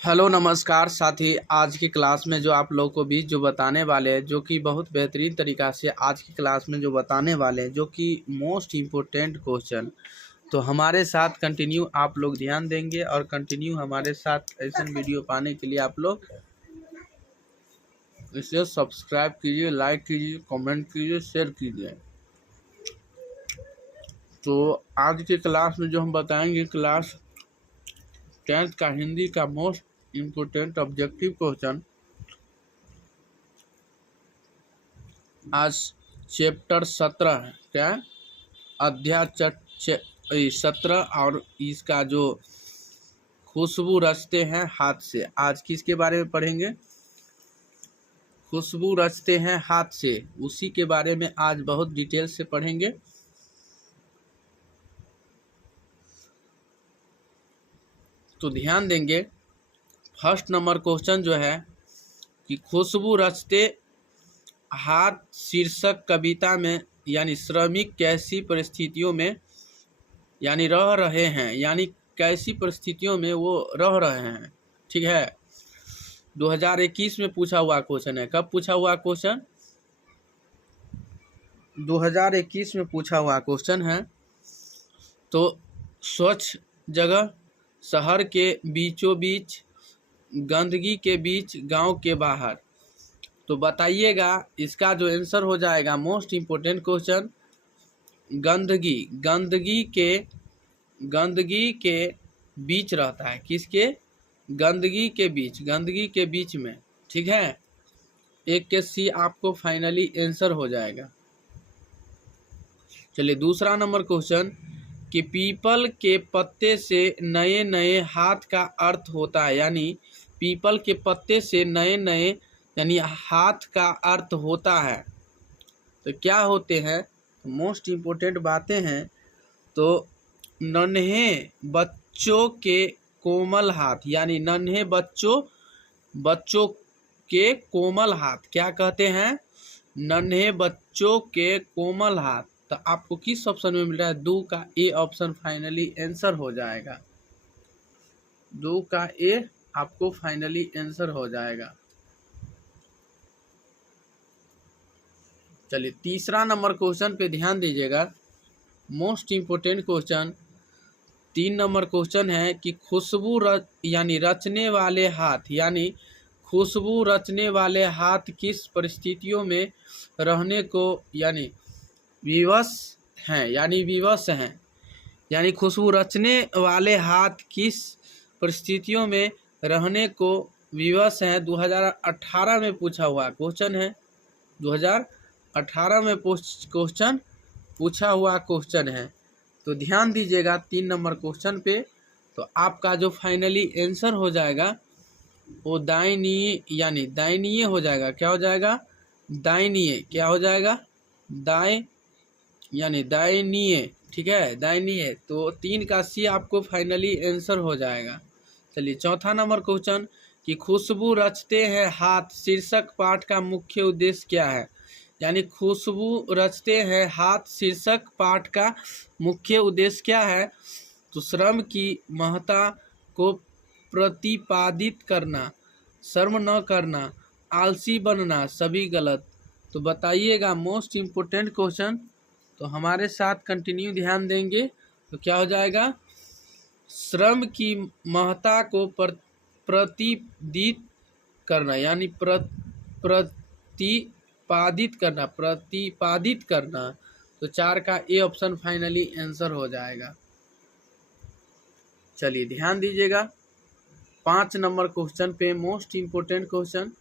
Hello नमस्कार साथी। आज की क्लास में जो आप लोग को भी जो बताने वाले हैं, जो कि बहुत बेहतरीन तरीक़ा से आज की क्लास में जो बताने वाले हैं, जो कि मोस्ट इम्पोर्टेंट क्वेश्चन, तो हमारे साथ कंटिन्यू आप लोग ध्यान देंगे और कंटिन्यू हमारे साथ ऐसे वीडियो पाने के लिए आप लोग इसे सब्सक्राइब कीजिए, लाइक कीजिए, कमेंट कीजिए, शेयर कीजिए। तो आज की क्लास में जो हम बताएंगे, क्लास 10th का हिंदी का मोस्ट इम्पोर्टेंट ऑब्जेक्टिव क्वेश्चन। आज चैप्टर 17 है, क्या अध्याय 17, और इसका जो खुशबू रचते हैं हाथ से। आज किसके बारे में पढ़ेंगे? खुशबू रचते हैं हाथ से, उसी के बारे में आज बहुत डिटेल से पढ़ेंगे। तो ध्यान देंगे, फर्स्ट नंबर क्वेश्चन जो है कि खुशबू रचते हाथ शीर्षक कविता में यानी श्रमिक कैसी परिस्थितियों में यानी रह रहे हैं, यानी कैसी परिस्थितियों में वो रह रहे हैं। ठीक है, 2021 में पूछा हुआ क्वेश्चन है। कब पूछा हुआ क्वेश्चन? 2021 में पूछा हुआ क्वेश्चन है। तो स्वच्छ जगह, शहर के बीचों बीच, गंदगी के बीच, गांव के बाहर। तो बताइएगा, इसका जो आंसर हो जाएगा मोस्ट इम्पोर्टेंट क्वेश्चन, गंदगी। गंदगी के बीच रहता है। किसके? गंदगी के बीच, गंदगी के बीच में। ठीक है, एक के सी आपको फाइनली आंसर हो जाएगा। चलिए दूसरा नंबर क्वेश्चन कि पीपल के पत्ते से नए नए हाथ का अर्थ होता है, यानी पीपल के पत्ते से नए नए यानी हाथ का अर्थ होता है। तो क्या होते हैं? तो मोस्ट इम्पोर्टेंट बातें हैं। तो नन्हे बच्चों के कोमल हाथ, यानी नन्हे बच्चों के कोमल हाथ। क्या कहते हैं? नन्हे बच्चों के कोमल हाथ। तो आपको किस ऑप्शन में मिल रहा है? 2 का ए ऑप्शन फाइनली आंसर हो जाएगा। 2 का ए आपको फाइनली आंसर हो जाएगा। चलिए तीसरा नंबर क्वेश्चन पे ध्यान दीजिएगा, most important question. 3 number question है कि खुशबू यानी रचने वाले हाथ, यानी खुशबू रचने वाले हाथ किस परिस्थितियों में रहने को यानी विवश हैं, यानी खुशबू रचने वाले हाथ किस परिस्थितियों में रहने को विवश हैं। 2018 में पूछा हुआ क्वेश्चन है। 2018 में क्वेश्चन पूछा हुआ क्वेश्चन है। तो ध्यान दीजिएगा 3 नंबर क्वेश्चन पे। तो आपका जो फाइनली आंसर हो जाएगा वो दाहिनीय, यानी दाहिनीय हो जाएगा। क्या हो जाएगा? दाहिनीय। क्या हो जाएगा? यानी दाहिनीय। ठीक है, दाहिनीय। तो 3 का सी आपको फाइनली आंसर हो जाएगा। चलिए चौथा नंबर क्वेश्चन कि खुशबू रचते हैं हाथ शीर्षक पाठ का मुख्य उद्देश्य क्या है, यानी खुशबू रचते हैं हाथ शीर्षक पाठ का मुख्य उद्देश्य क्या है? तो श्रम की महत्ता को प्रतिपादित करना, शर्म न करना, आलसी बनना, सभी गलत। तो बताइएगा मोस्ट इम्पोर्टेंट क्वेश्चन। तो हमारे साथ कंटिन्यू ध्यान देंगे। तो क्या हो जाएगा? श्रम की महत्ता को प्रतिपादित करना, यानी प्रतिपादित करना। तो 4 का ए ऑप्शन फाइनली आंसर हो जाएगा। चलिए ध्यान दीजिएगा 5 नंबर क्वेश्चन पे, most important question.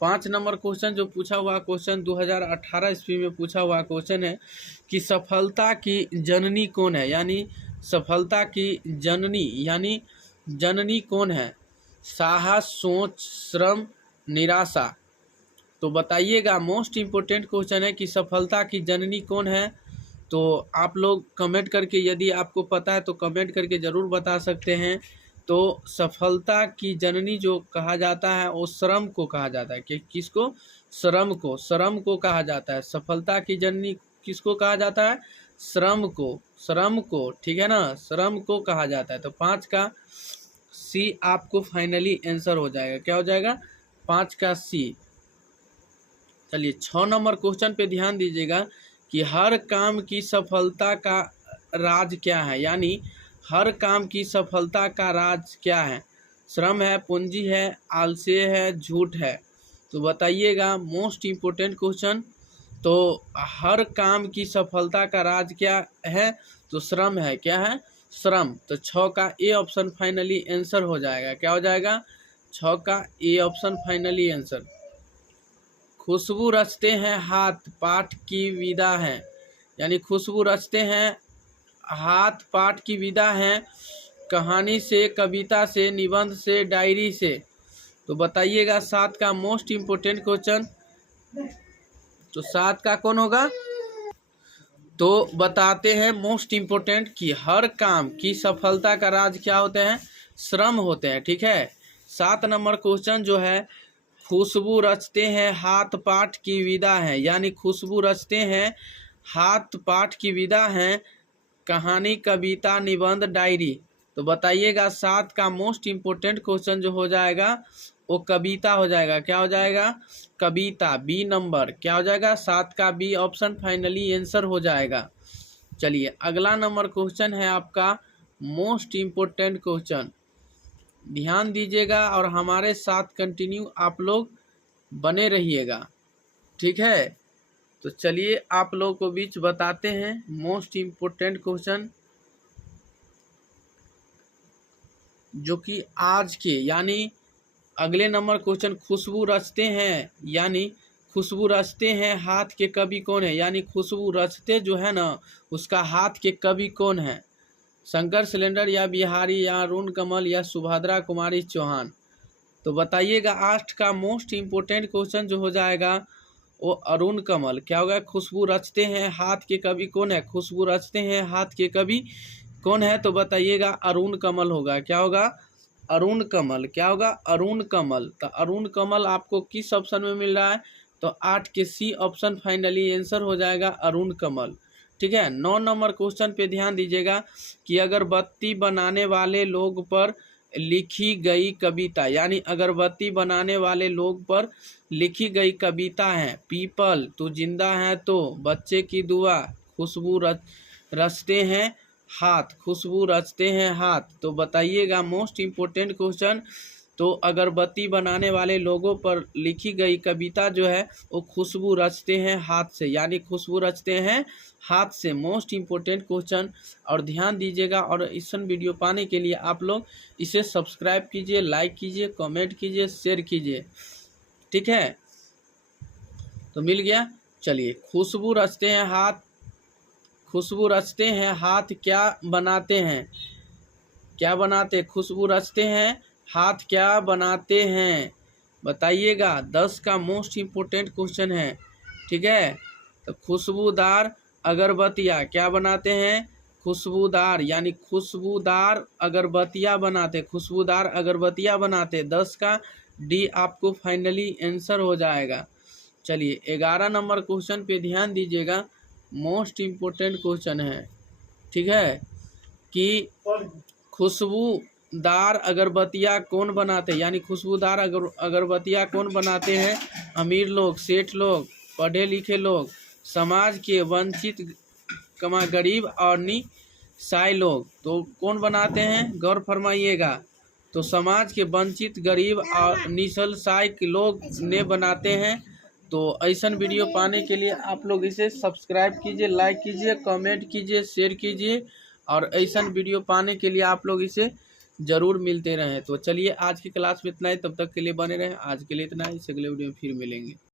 5 number question जो पूछा हुआ क्वेश्चन 2018 ईस्वी में पूछा हुआ क्वेश्चन है कि सफलता की जननी कौन है, यानी सफलता की जननी, यानी जननी कौन है? साहस, सोच, श्रम, निराशा। तो बताइएगा मोस्ट इम्पोर्टेंट क्वेश्चन है कि सफलता की जननी कौन है। तो आप लोग कमेंट करके, यदि आपको पता है तो कमेंट करके ज़रूर बता सकते हैं। तो सफलता की जननी जो कहा जाता है वो श्रम को कहा जाता है। कि किसको? श्रम को कहा जाता है। सफलता की जननी किसको कहा जाता है? श्रम को ठीक है ना, श्रम को कहा जाता है। तो 5 का सी आपको फाइनली आंसर हो जाएगा। क्या हो जाएगा? 5 का सी। चलिए 6 नंबर क्वेश्चन पे ध्यान दीजिएगा कि हर काम की सफलता का राज क्या है, यानी हर काम की सफलता का राज क्या है? श्रम है, पूंजी है, आलस्य है, झूठ है। तो बताइएगा, मोस्ट इम्पोर्टेंट क्वेश्चन। तो हर काम की सफलता का राज क्या है? तो श्रम है। क्या है? श्रम। तो 6 का ए ऑप्शन फाइनली आंसर हो जाएगा। क्या हो जाएगा? 6 का ए ऑप्शन फाइनली आंसर। खुशबू रचते हैं हाथ, पाठ की विदा है, यानी खुशबू रचते हैं हाथ, पाठ की विदा है, कहानी से, कविता से, निबंध से, डायरी से। तो बताइएगा 7 का मोस्ट इम्पोर्टेंट क्वेश्चन। तो 7 का कौन होगा? तो बताते हैं मोस्ट इम्पोर्टेंट कि हर काम की सफलता का राज क्या होते हैं? श्रम होते हैं। ठीक है। 7 नंबर क्वेश्चन जो है, खुशबू रचते हैं हाथ, पाठ की विदा है, यानी खुशबू रचते हैं हाथ, पाठ की विदा है, कहानी, कविता, निबंध, डायरी। तो बताइएगा 7 का मोस्ट इम्पोर्टेंट क्वेश्चन जो हो जाएगा वो कविता हो जाएगा। क्या हो जाएगा? कविता। B number. क्या हो जाएगा? 7 का बी ऑप्शन फाइनली आंसर हो जाएगा। चलिए अगला नंबर क्वेश्चन है आपका मोस्ट इम्पोर्टेंट क्वेश्चन। ध्यान दीजिएगा और हमारे साथ कंटिन्यू आप लोग बने रहिएगा। ठीक है। तो चलिए आप लोग को बीच बताते हैं मोस्ट इम्पोर्टेंट क्वेश्चन जो कि आज के, यानी अगले नंबर क्वेश्चन, खुशबू रचते हैं, यानी खुशबू रचते हैं हाथ के कवि कौन है, यानी खुशबू रचते जो है ना उसका हाथ के कवि कौन है? शंकर सिलेंडर या बिहारी या अरुण कमल या सुभद्रा कुमारी चौहान। तो बताइएगा 8 का मोस्ट इम्पोर्टेंट क्वेश्चन जो हो जाएगा वो अरुण कमल। क्या होगा? खुशबू रचते हैं हाथ के कवि कौन है? खुशबू रचते हैं हाथ के कवि कौन है? तो बताइएगा अरुण कमल होगा। क्या होगा? अरुण कमल। क्या होगा? अरुण कमल। तो अरुण कमल आपको किस ऑप्शन में मिल रहा है? तो 8 के सी ऑप्शन फाइनली आंसर हो जाएगा, अरुण कमल। ठीक है। 9 नंबर क्वेश्चन पे ध्यान दीजिएगा कि अगरबत्ती बनाने वाले लोग पर लिखी गई कविता, यानी अगरबत्ती बनाने वाले लोग पर लिखी गई कविता है। पीपल, तू जिंदा है तो, बच्चे की दुआ, खुशबू रचते हैं हाथ, खुशबू रचते हैं हाथ। तो बताइएगा मोस्ट इम्पोर्टेंट क्वेश्चन। तो अगरबत्ती बनाने वाले लोगों पर लिखी गई कविता जो है वो खुशबू रचते हैं हाथ से, यानी खुशबू रचते हैं हाथ से। Most important question. और ध्यान दीजिएगा और इस वीडियो पाने के लिए आप लोग इसे सब्सक्राइब कीजिए, लाइक कीजिए, कमेंट कीजिए, शेयर कीजिए। ठीक है। तो मिल गया। चलिए खुशबू रचते हैं हाथ, खुशबू रचते हैं हाथ क्या बनाते हैं? क्या बनाते? खुशबू रचते हैं हाथ क्या बनाते हैं? बताइएगा। 10 का मोस्ट इम्पोर्टेंट क्वेश्चन है। ठीक है। तो खुशबूदार अगरबत्तियाँ क्या बनाते हैं? खुशबूदार, यानी खुशबूदार अगरबत्तियाँ बनाते, खुशबूदार अगरबत्तियाँ बनाते। 10 का डी आपको फाइनली आंसर हो जाएगा। चलिए 11 नंबर क्वेश्चन पे ध्यान दीजिएगा, मोस्ट इम्पोर्टेंट क्वेश्चन है। ठीक है। कि खुशबूदार अगरबत्तियाँ कौन बनाते हैं, यानी खुशबूदार अगरबत्तियाँ कौन बनाते हैं? अमीर लोग, सेठ लोग, पढ़े लिखे लोग, समाज के वंचित गरीब और निःसहाय लोग। तो कौन बनाते हैं? गौर फरमाइएगा। तो समाज के वंचित, गरीब और निःसहाय लोग ने बनाते हैं। तो ऐसा वीडियो पाने के लिए आप लोग इसे सब्सक्राइब कीजिए, लाइक कीजिए, कमेंट कीजिए, शेयर कीजिए। और ऐसा वीडियो पाने के लिए आप लोग इसे ज़रूर मिलते रहें। तो चलिए आज की क्लास में इतना ही, तब तक के लिए बने रहें। आज के लिए इतना ही, अगले वीडियो में फिर मिलेंगे।